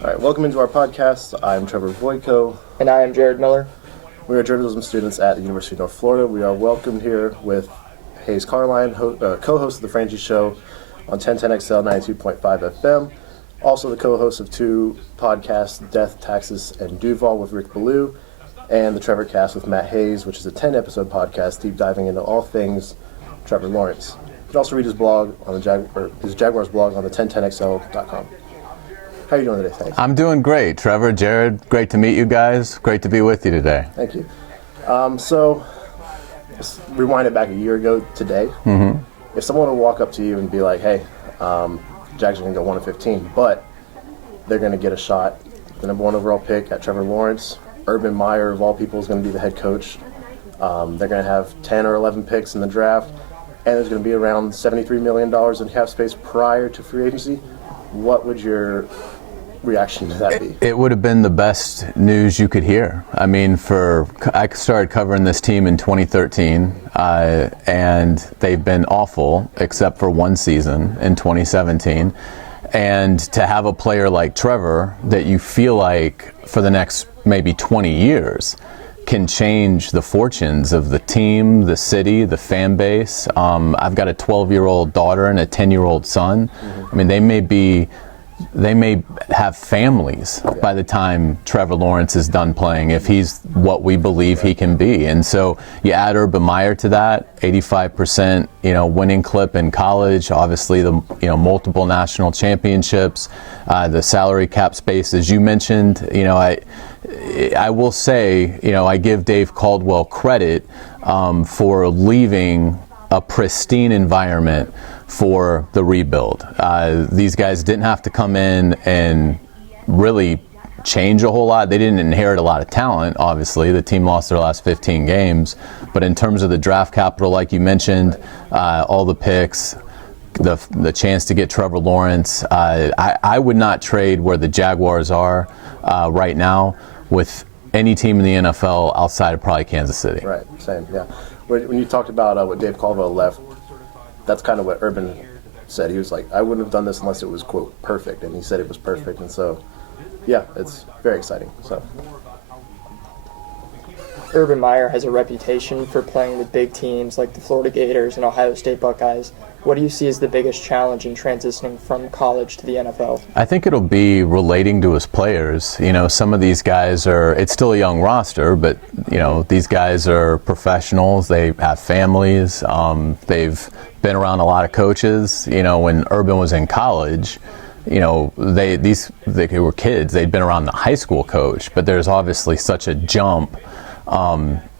All right, welcome into our podcast. I'm Trevor Voytko. And I am Jared Miller. We are journalism students at the University of North Florida. We are welcomed here with Hays Carlyon, co-host of the Frangie Show on 1010XL 92.5 FM. Also the co-host of two podcasts, Death, Taxes, and Duval with Rick Ballou, and the Trevor Cast with Matt Hays, which is a 10-episode podcast deep diving into all things Trevor Lawrence. You can also read his blog on his Jaguars blog on the 1010XL.com. How are you doing today? Thanks. I'm doing great, Trevor. Jared, great to meet you guys. Great to be with you today. Thank you. So, let's rewind it back a year ago today. Mm-hmm. If someone would walk up to you and be like, hey, Jags are going to go 1-15, but they're going to get a shot, the number one overall pick at Trevor Lawrence, Urban Meyer, of all people, is going to be the head coach. They're going to have 10 or 11 picks in the draft, and there's going to be around $73 million in cap space prior to free agency. What would your reaction to that be? It would have been the best news you could hear. I mean, I started covering this team in 2013, and they've been awful except for one season in 2017. And to have a player like Trevor that you feel like for the next maybe 20 years can change the fortunes of the team, the city, the fan base. I've got a 12-year-old daughter and a 10-year-old son. Mm-hmm. I mean, they may have families by the time Trevor Lawrence is done playing, if he's what we believe he can be. And so you add Urban Meyer to that, 85% winning clip in college, obviously the multiple national championships, the salary cap space, as you mentioned. I will say, I give Dave Caldwell credit for leaving a pristine environment for the rebuild. These guys didn't have to come in and really change a whole lot. They didn't inherit a lot of talent, obviously. The team lost their last 15 games. But in terms of the draft capital, like you mentioned, all the picks, the chance to get Trevor Lawrence, I would not trade where the Jaguars are right now with any team in the NFL outside of probably Kansas City. Right, same, yeah. When you talked about what Dave Caldwell left, that's kind of what Urban said. He was like, I wouldn't have done this unless it was, quote, perfect. And he said it was perfect. And so, yeah, it's very exciting. So, Urban Meyer has a reputation for playing with big teams like the Florida Gators and Ohio State Buckeyes. What do you see as the biggest challenge in transitioning from college to the NFL? I think it'll be relating to his players. Some of these guys it's still a young roster, but, these guys are professionals. They have families. They've been around a lot of coaches. When Urban was in college, they were kids. They'd been around the high school coach, but there's obviously such a jump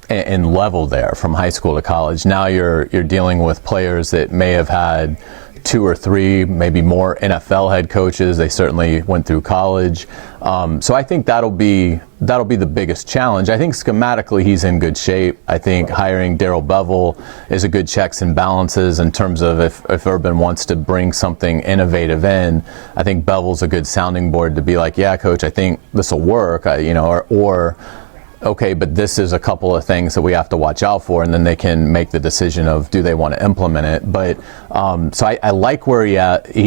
in level there from high school to college. Now you're dealing with players that may have had 2 or 3, maybe more NFL head coaches. They certainly went through college. So I think that'll be the biggest challenge. I think schematically he's in good shape. I think hiring Darrell Bevell is a good checks and balances in terms of if Urban wants to bring something innovative in. I think Bevell's a good sounding board to be like, yeah, coach, I think this will work, or okay, but this is a couple of things that we have to watch out for, and then they can make the decision of do they want to implement it. But so I like where he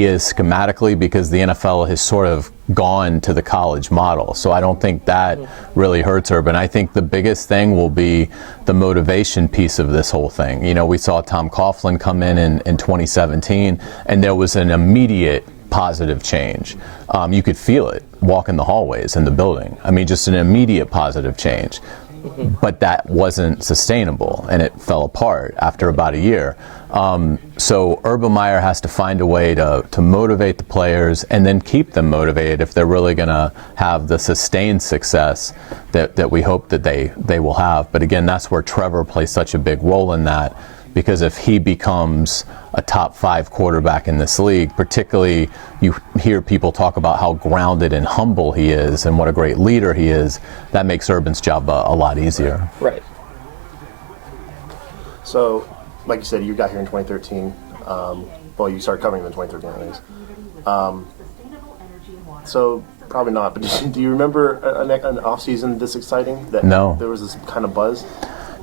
is schematically, because the NFL has sort of gone to the college model. So I don't think that really hurts Urban. I think the biggest thing will be the motivation piece of this whole thing. We saw Tom Coughlin come in 2017, and there was an immediate positive change. You could feel it walking the hallways in the building. I mean, just an immediate positive change. But that wasn't sustainable, and it fell apart after about a year. So Urban Meyer has to find a way to motivate the players and then keep them motivated if they're really going to have the sustained success that we hope that they will have. But again, that's where Trevor plays such a big role in that, because if he becomes a top 5 quarterback in this league, particularly you hear people talk about how grounded and humble he is and what a great leader he is, that makes Urban's job a lot easier. Right. So, like you said, you got here in 2013. Well, you started covering them in 2013 anyways. So, probably not, but do you remember an off-season this exciting? No. There was this kind of buzz?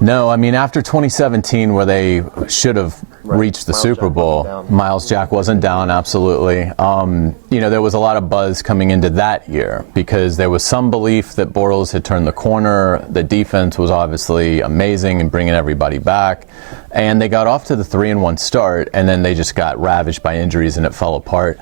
No, I mean, after 2017, where they should have reached the Miles Super Jack Bowl. wasn't down. Miles Jack wasn't down, absolutely. There was a lot of buzz coming into that year because there was some belief that Bortles had turned the corner. The defense was obviously amazing and bringing everybody back. And they got off to the 3-1 start, and then they just got ravaged by injuries and it fell apart.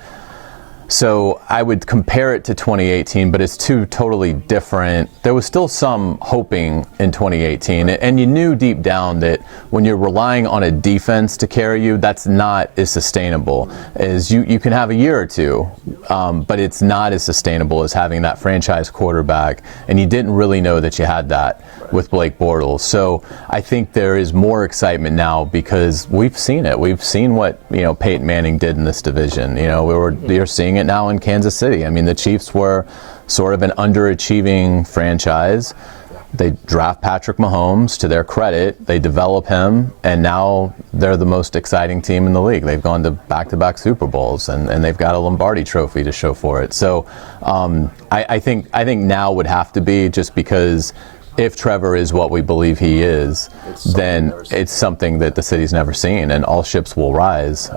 So I would compare it to 2018, but it's two totally different. There was still some hoping in 2018, and you knew deep down that when you're relying on a defense to carry you, that's not as sustainable. As you can have a year or two, but it's not as sustainable as having that franchise quarterback, and you didn't really know that you had that with Blake Bortles. So I think there is more excitement now because we've seen it. We've seen what Peyton Manning did in this division. You're seeing it now in Kansas City. I mean, the Chiefs were sort of an underachieving franchise. They draft Patrick Mahomes, to their credit. They develop him, and now they're the most exciting team in the league. They've gone to back-to-back Super Bowls, and they've got a Lombardi trophy to show for it. So I think now would have to be, just because if Trevor is what we believe he is, then it's something that the city's never seen, and all ships will rise,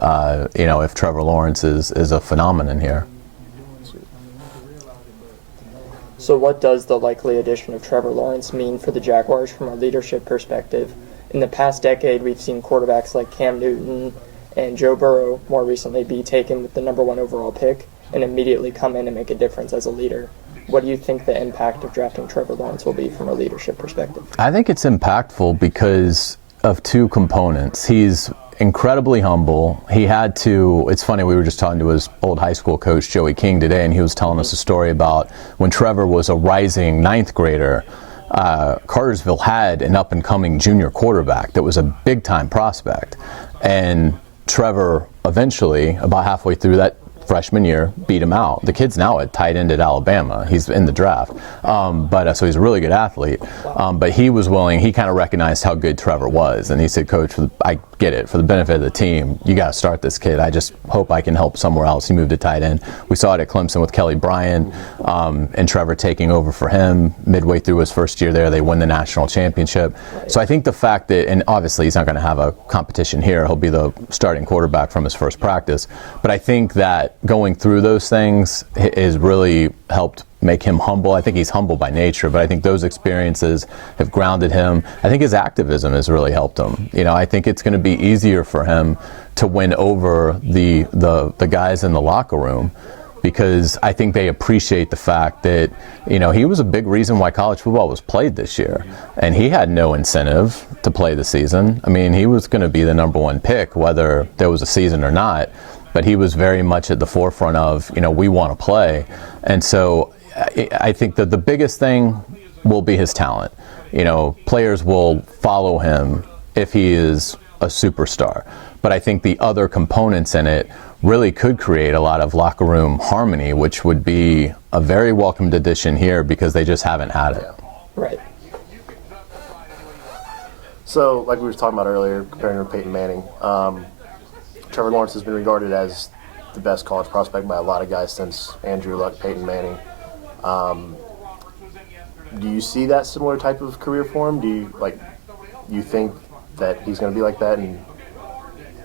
if Trevor Lawrence is a phenomenon here. So what does the likely addition of Trevor Lawrence mean for the Jaguars from a leadership perspective? In the past decade, we've seen quarterbacks like Cam Newton and Joe Burrow more recently be taken with the number 1 overall pick and immediately come in and make a difference as a leader. What do you think the impact of drafting Trevor Lawrence will be from a leadership perspective? I think it's impactful because of two components. He's incredibly humble. It's funny, we were just talking to his old high school coach, Joey King, today, and he was telling us a story about when Trevor was a rising 9th grader, Cartersville had an up-and-coming junior quarterback that was a big-time prospect. And Trevor eventually, about halfway through that freshman year, beat him out. The kid's now a tight end at Alabama. He's in the draft. So he's a really good athlete. But he was willing, he kind of recognized how good Trevor was. And he said, Coach, I get it. For the benefit of the team, you got to start this kid. I just hope I can help somewhere else. He moved to tight end. We saw it at Clemson with Kelly Bryant and Trevor taking over for him midway through his first year there. They win the national championship. So I think the fact that, and obviously he's not going to have a competition here. He'll be the starting quarterback from his first practice. But I think that going through those things has really helped make him humble. I think he's humble by nature, but I think those experiences have grounded him. I think his activism has really helped him. I think it's going to be easier for him to win over the guys in the locker room, because I think they appreciate the fact that, he was a big reason why college football was played this year. And he had no incentive to play the season. I mean, he was going to be the number 1 pick, whether there was a season or not. But he was very much at the forefront of, we want to play. And so I think that the biggest thing will be his talent. Players will follow him if he is a superstar. But I think the other components in it really could create a lot of locker room harmony, which would be a very welcomed addition here because they just haven't had it. Right. So, like we were talking about earlier, comparing to Peyton Manning, Trevor Lawrence has been regarded as the best college prospect by a lot of guys since Andrew Luck, Peyton Manning. Do you see that similar type of career for him? Do you think that he's going to be like that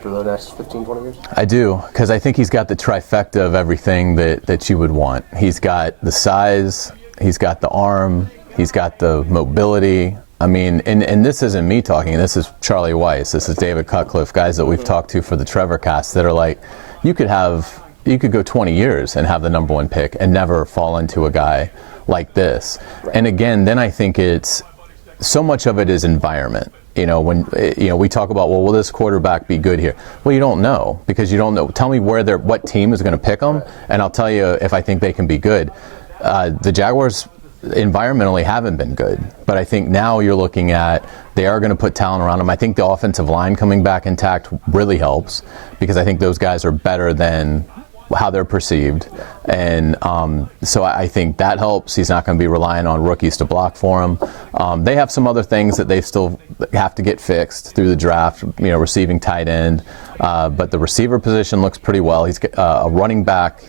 for the next 15, 20 years? I do, because I think he's got the trifecta of everything that you would want. He's got the size, he's got the arm, he's got the mobility. I mean, and this isn't me talking, this is Charlie Weiss, this is David Cutcliffe, guys that we've talked to for the Trevor cast that are like, you could go 20 years and have the number 1 pick and never fall into a guy like this. Right. And again, then I think it's, so much of it is environment. When we talk about, well, will this quarterback be good here? Well, you don't know, because you don't know. Tell me what team is going to pick them, and I'll tell you if I think they can be good. The Jaguars environmentally haven't been good, but I think now you're looking at, they are going to put talent around them. I think the offensive line coming back intact really helps, because I think those guys are better than how they're perceived. And so I think that helps. He's not going to be relying on rookies to block for him. They have some other things that they still have to get fixed through the draft, receiving tight end. But the receiver position looks pretty well. He's a running back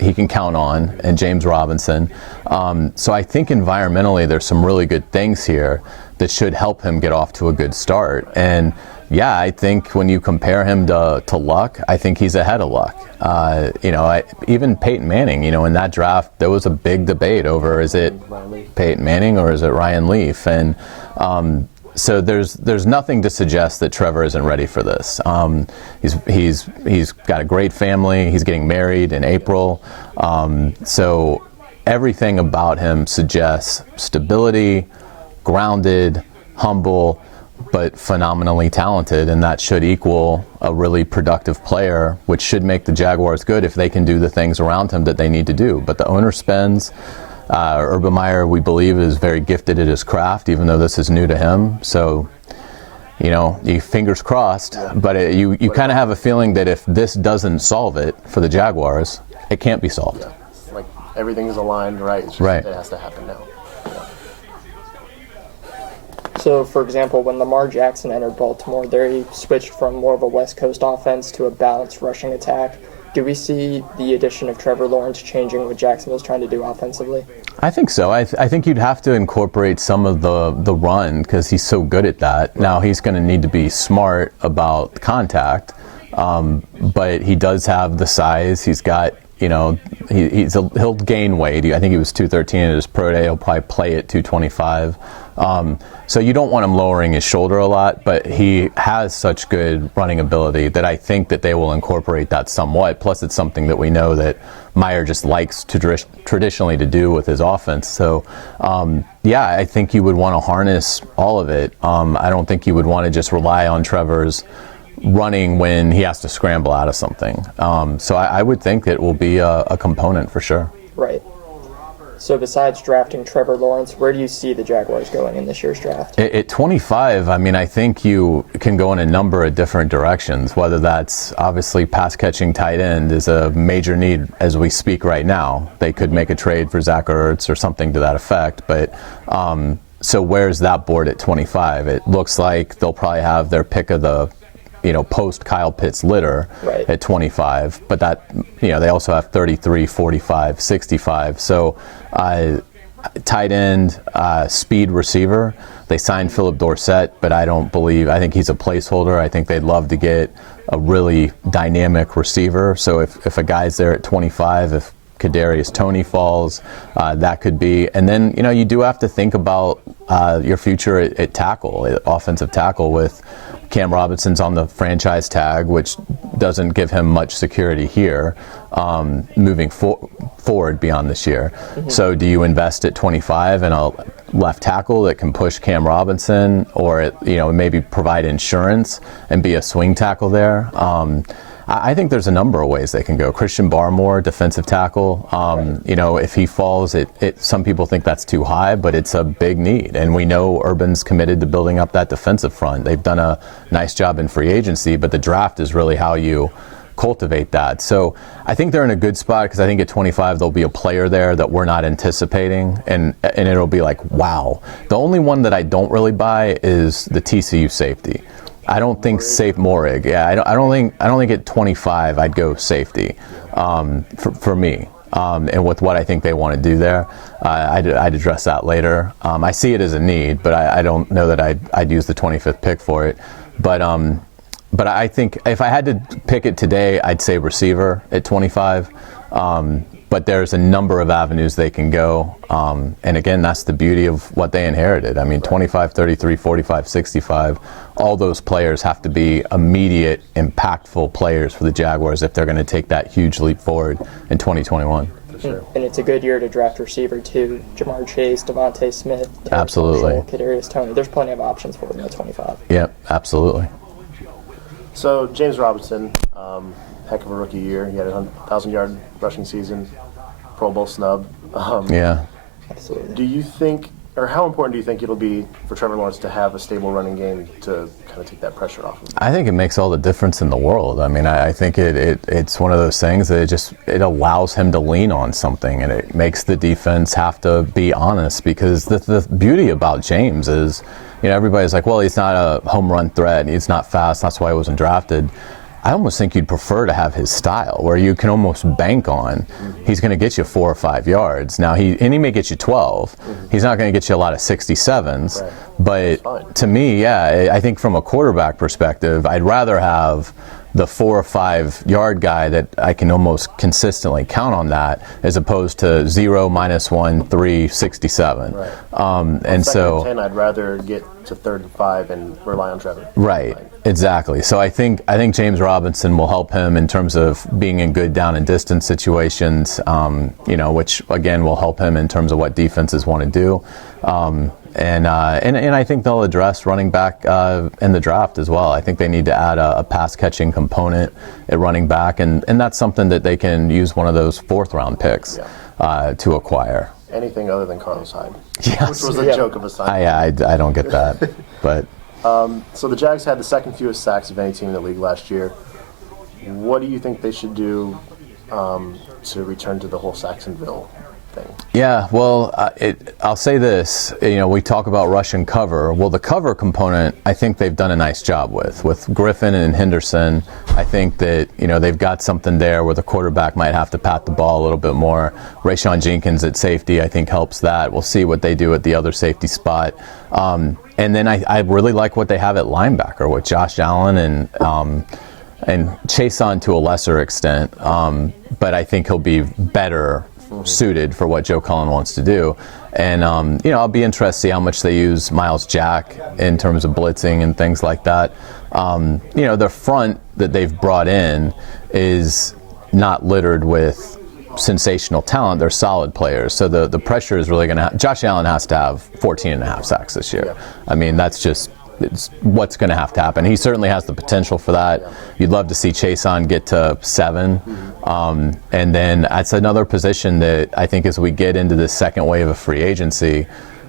he can count on, and James Robinson. So I think environmentally there's some really good things here that should help him get off to a good start. And yeah, I think when you compare him to Luck, I think he's ahead of Luck. Even Peyton Manning, in that draft, there was a big debate over, is it Peyton Manning or is it Ryan Leaf? And so there's nothing to suggest that Trevor isn't ready for this. He's got a great family. He's getting married in April. So everything about him suggests stability, grounded, humble, but phenomenally talented, and that should equal a really productive player, which should make the Jaguars good if they can do the things around him that they need to do. But the owner spends. Urban Meyer, we believe, is very gifted at his craft, even though this is new to him. So, you fingers crossed. But you kind of have a feeling that if this doesn't solve it for the Jaguars, it can't be solved. Yeah. Like everything's aligned, right? It's just right. It has to happen now. So, for example, when Lamar Jackson entered Baltimore, there he switched from more of a West Coast offense to a balanced rushing attack. Do we see the addition of Trevor Lawrence changing what Jacksonville's trying to do offensively? I think so. I think you'd have to incorporate some of the run because he's so good at that. Right. Now he's going to need to be smart about contact, but he does have the size. He's got, he'll gain weight. I think he was 213 at his pro day. He'll probably play at 225. So you don't want him lowering his shoulder a lot, but he has such good running ability that I think that they will incorporate that somewhat. Plus, it's something that we know that Meyer just likes to traditionally to do with his offense. So, I think you would want to harness all of it. I don't think you would want to just rely on Trevor's running when he has to scramble out of something. So I would think it will be a component for sure. Right. So besides drafting Trevor Lawrence, where do you see the Jaguars going in this year's draft? At 25, I think you can go in a number of different directions, whether that's obviously pass-catching tight end is a major need as we speak right now. They could make a trade for Zach Ertz or something to that effect, but so where's that board at 25? It looks like they'll probably have their pick of the post Kyle Pitts litter right. at 25, but that, they also have 33, 45, 65. So tight end, speed receiver. They signed Philip Dorsett, but I think he's a placeholder. I think they'd love to get a really dynamic receiver. So if a guy's there at 25, if Kadarius Toney falls, that could be. And then, you do have to think about your future at tackle, offensive tackle, with Cam Robinson's on the franchise tag, which doesn't give him much security here moving forward beyond this year. Mm-hmm. So do you invest at 25 in a left tackle that can push Cam Robinson, or maybe provide insurance and be a swing tackle there? I think there's a number of ways they can go. Christian Barmore, defensive tackle. If he falls, some people think that's too high, but it's a big need. And we know Urban's committed to building up that defensive front. They've done a nice job in free agency, but the draft is really how you cultivate that. So I think they're in a good spot because I think at 25 there'll be a player there that we're not anticipating, and it'll be like, wow. The only one that I don't really buy is the TCU safety. I don't think Morig. Yeah, I don't think at 25 I'd go safety for me. And with what I think they want to do there, I'd address that later. I see it as a need, but I don't know that I'd use the 25th pick for it. But I think if I had to pick it today, I'd say receiver at 25. But there's a number of avenues they can go. And again, that's the beauty of what they inherited. 25, 33, 45, 65, all those players have to be immediate, impactful players for the Jaguars if they're going to take that huge leap forward in 2021. Sure. And it's a good year to draft receiver too. Jamar Chase, Devontae Smith, absolutely. Marshall, Kadarius Toney. There's plenty of options for them at 25. Yep, absolutely. So James Robinson, heck of a rookie year. He had a 1,000-yard rushing season, Pro Bowl snub. Yeah. Absolutely. Do you think, or how important do you think it'll be for Trevor Lawrence to have a stable running game to kind of take that pressure off of him? I think it makes all the difference in the world. I think it's one of those things that it allows him to lean on something, and it makes the defense have to be honest, because the beauty about James is, everybody's like, well, he's not a home run threat, he's not fast, that's why he wasn't drafted. I almost think you'd prefer to have his style, where you can almost bank on he's going to get you 4 or 5 yards. Now he may get you 12. He's not going to get you a lot of 67s, but to me, yeah, I think from a quarterback perspective, I'd rather have the 4 or 5 yard guy that I can almost consistently count on that, as opposed to 0, -1, 3, 67. Right. And so 10, I'd rather get to 3rd and 5 and rely on Trevor. Right, exactly. So I think James Robinson will help him in terms of being in good down and distance situations, which again will help him in terms of what defenses want to do. And I think they'll address running back in the draft as well. I think they need to add a pass catching component at running back, and that's something that they can use one of those 4th round picks to acquire. Anything other than Carlos Hyde, yes. which was a joke of a sign. I don't get that, but so the Jags had the 2nd fewest sacks of any team in the league last year. What do you think they should do to return to the whole Jacksonville thing? Yeah, well, I'll say this. We talk about rush and cover. Well, the cover component, I think they've done a nice job with Griffin and Henderson. I think that they've got something there where the quarterback might have to pat the ball a little bit more. Rayshon Jenkins at safety, I think, helps that. We'll see what they do at the other safety spot. And then I really like what they have at linebacker with Josh Allen and Chason to a lesser extent. But I think he'll be better suited for what Joe Cullen wants to do. And, I'll be interested to see how much they use Miles Jack in terms of blitzing and things like that. The front that they've brought in is not littered with sensational talent. They're solid players. So the pressure is really going to Josh Allen has to have 14.5 sacks this year. Yeah. I mean, that's just what's going to have to happen. He certainly has the potential for that. You'd love to see Chason get to 7. And then that's another position that I think as we get into the second wave of free agency,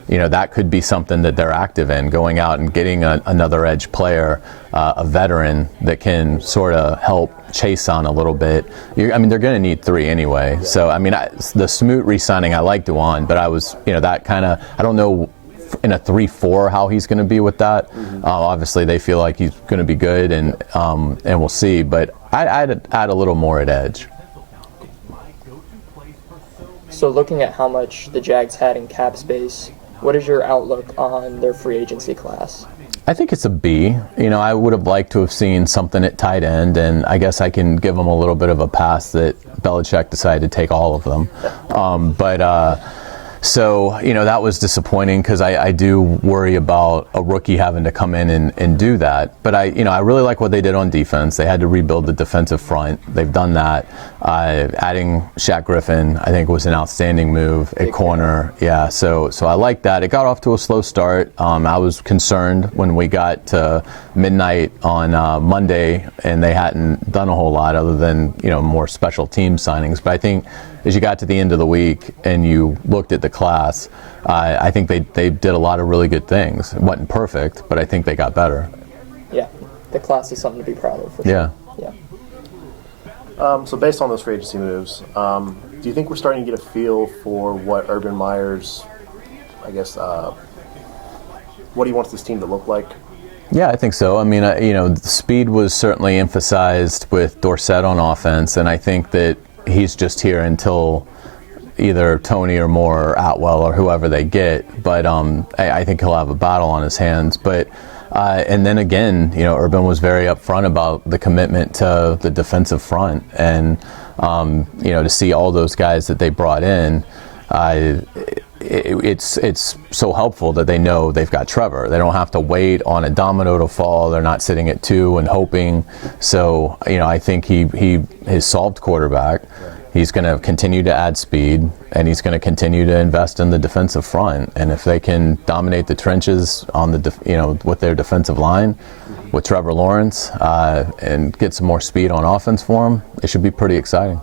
that could be something that they're active in, going out and getting another edge player, a veteran that can sort of help Chason a little bit. They're going to need 3 anyway. Yeah. So, the Smoot re-signing, I like Dewan, but I was, that kind of, I don't know in a 3-4 how he's going to be with that. Obviously they feel like he's going to be good, and we'll see, but I'd add a little more at edge. So looking at how much the Jags had in cap space, what is your outlook on their free agency class? I think it's a B. I would have liked to have seen something at tight end, and I guess I can give them a little bit of a pass that Belichick decided to take all of them. So, that was disappointing, because I do worry about a rookie having to come in and do that. But I really like what they did on defense. They had to rebuild the defensive front. They've done that. Adding Shaq Griffin, I think, was an outstanding move at corner. Yeah, so I like that. It got off to a slow start. I was concerned when we got to midnight on Monday, and they hadn't done a whole lot other than, more special team signings. But I think as you got to the end of the week and you looked at the class, I think they did a lot of really good things. It wasn't perfect, but I think they got better. Yeah, the class is something to be proud of, for sure. So based on those free agency moves, do you think we're starting to get a feel for what Urban Meyer's, what he wants this team to look like? Yeah, I think so. Speed was certainly emphasized with Dorsett on offense, and I think that he's just here until either Tony or Moore or Atwell or whoever they get. But I think he'll have a battle on his hands. But and then again, Urban was very upfront about the commitment to the defensive front, and to see all those guys that they brought in, it's so helpful that they know they've got Trevor. They don't have to wait on a domino to fall. They're not sitting at 2 and hoping. So I think he has solved quarterback. He's going to continue to add speed, and he's going to continue to invest in the defensive front. And if they can dominate the trenches on with their defensive line, with Trevor Lawrence, and get some more speed on offense for him, it should be pretty exciting.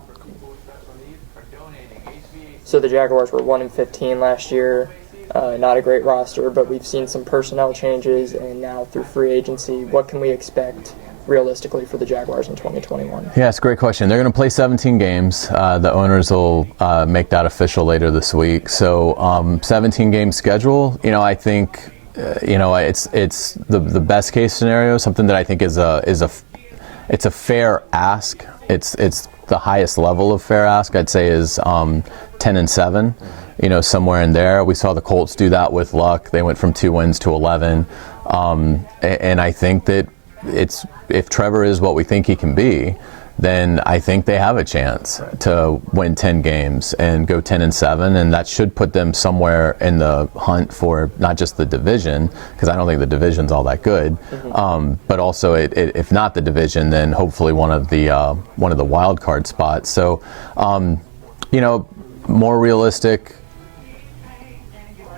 So the Jaguars were 1-15 last year. Not a great roster, but we've seen some personnel changes, and now through free agency, what can we expect realistically for the Jaguars in 2021? Yeah, it's a great question. They're going to play 17 games. The owners will make that official later this week. So 17-game schedule, I think, it's the best case scenario, something that I think is it's a fair ask. It's the highest level of fair ask, I'd say, is 10-7. You know, somewhere in there. We saw the Colts do that with Luck. They went from 2 wins to 11. And I think that if Trevor is what we think he can be, then I think they have a chance to win 10 games and go 10-7, and that should put them somewhere in the hunt for not just the division, because I don't think the division's all that good, but also if not the division, then hopefully one of the wild card spots. So, you know, more realistic,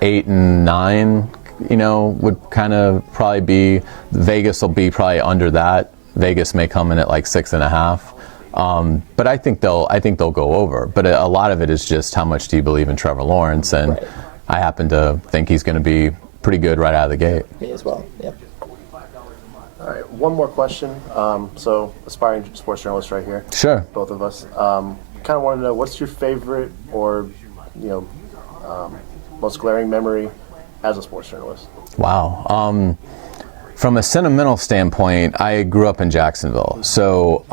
8-9. You know, would kind of probably be, Vegas will be probably under that. Vegas may come in at like 6.5. But I think they'll go over. But a lot of it is just how much do you believe in Trevor Lawrence, and I happen to think he's going to be pretty good right out of the gate. Me as well. Yep. All right, one more question. So, aspiring sports journalist right here. Sure. Both of us. Kind of want to know, what's your favorite or, you know, most glaring memory as a sports journalist? Wow. From a sentimental standpoint, I grew up in Jacksonville. So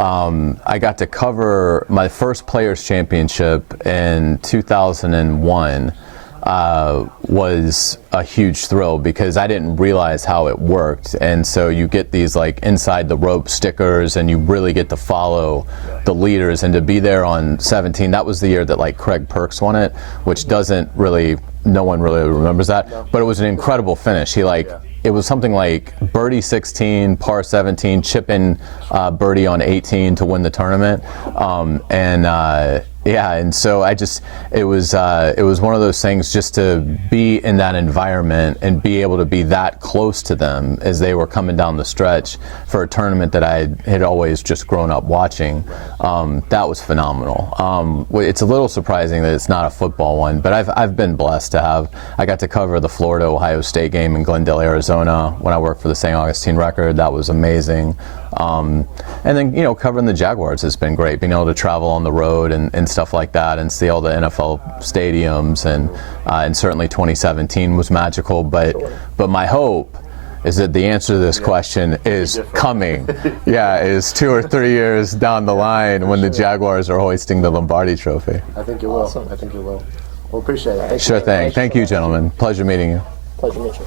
I got to cover my first Players' Championship in 2001. Was a huge thrill because I didn't realize how it worked. And so you get these like inside the rope stickers, and you really get to follow the leaders, and to be there on 17. That was the year that like Craig Perks won it, which no one really remembers that, but it was an incredible finish. It was something like birdie 16, par 17, chip in birdie on 18 to win the tournament. And so it was one of those things, just to be in that environment and be able to be that close to them as they were coming down the stretch for a tournament that I had always just grown up watching. That was phenomenal. It's a little surprising that it's not a football one, but I've been blessed to I got to cover the Florida-Ohio State game in Glendale, Arizona when I worked for the St. Augustine Record. That was amazing. And then, you know, covering the Jaguars has been great, being able to travel on the road and stuff like that and see all the NFL stadiums, and certainly 2017 was magical. But my hope is that the answer to this question is coming. Is 2 or 3 years down the line when the Jaguars are hoisting the Lombardi Trophy. I think it will. Awesome. I think it will. Well, appreciate it. Sure thing. Thank you, gentlemen. Pleasure meeting you. Pleasure to meet you.